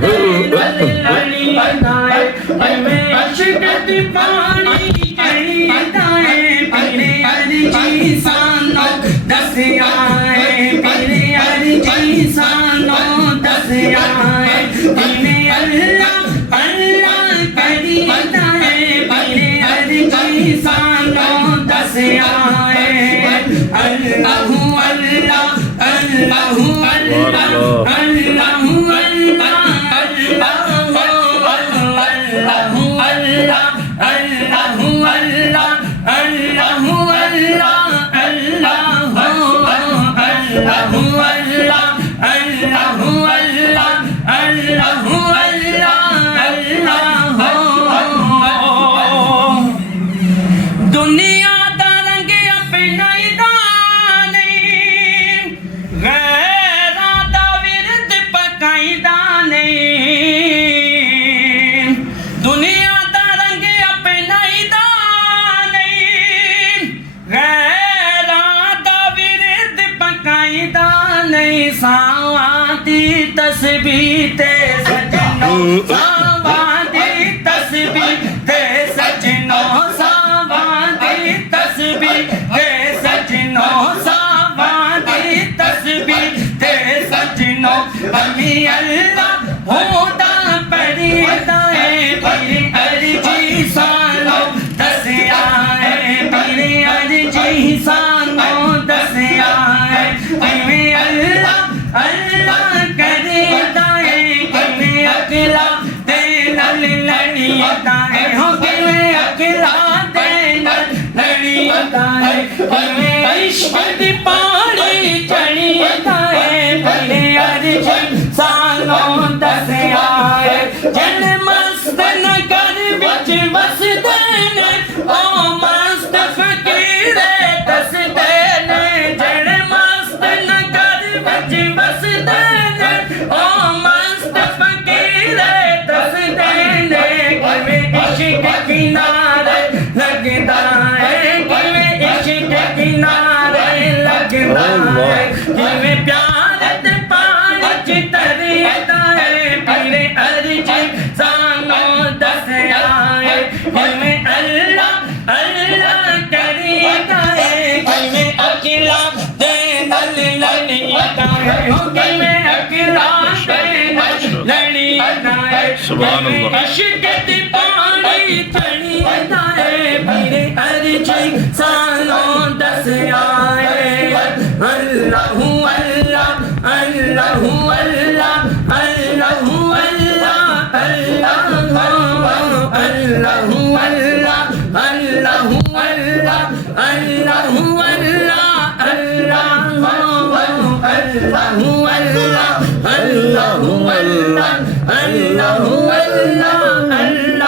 دے نل لڑیتا ہے میں عشق دی پانی چڑھیتا ہے پیرے ارجی سانو دسیا ہے پیرے ارجی سانو دسیا ہے پیرے اللہ اللہ کریتا ہے پیرے ارجی سانو دسیا ہے اللہ اللہ اللہ اللہ اللہ دنیا دا رنگ اپنا نہیں غیراں دا ورد پکائیدا نہیں دنیا دا رنگ اپنا نہیں غیراں دا ورد پکائیدا نہیں ساواں دی تسبیح تے سجنو ساواں دی تسبیح تے سجنو ساواں دی تسبیح تے سجنو ساواں دی تسبیح تے سجنو امی اللہ ہودا پڑھیتا ہے پیرے ارجی سانو دسیا ہے پیرے ارجی سانو دسیا ہے پیرے اللہ اللہ کریتا ہے پیرے اکلا تے نل لڑیتا ہے ہو پیرے اکلا تے نل لڑیتا ہے پیرے عشق دی پانی چڑھیتا ہے پیرے ارجی سانو دسیا ہے جن مست نگر وچ وسدے نے او مست فقیر دسدے نے جن مست نگر وچ وسدے نے او مست فقیر دسدے نے کیویں عشق کنارے لگدا ہے کیویں عشق کنارے لگدا ہے کیویں پیار تے پانی چ تریدا ہے پیرے ارجی سانو دسیا ہے کیویں اللہ اللہ کریتا ہے کیویں اکلا تے نل لڑیتا ہے کیویں اکلا تے نل لڑیتا ہے سبحان اللہ عشق دی پانی چڑھیتا ہے پیرے ارجی سانو دسیا ہے اللہ اللہ اللہ اللہ اللہ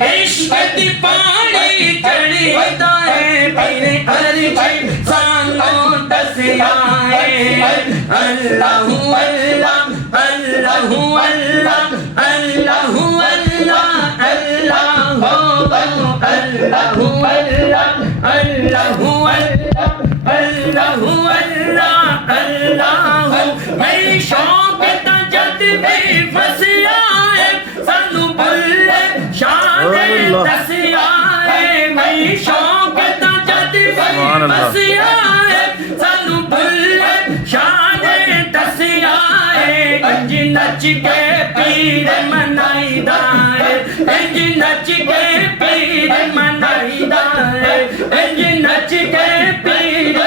عشق دی پانی چڑھیتا ہے پیرے ارجی سانو دسیا ہے اللہ اللہ اللہ اللہ اللہ میری شوق تا جد بھی فسیا ہے سانو بلے شان دسیا ہے میری شوق تا جد بھی فسیا ہے سانو بلے شان دسیا ہے انج نچ کے پیر منائی دا ہے انج نچ کے پیر منائی دا ہے انج نچ کے پیر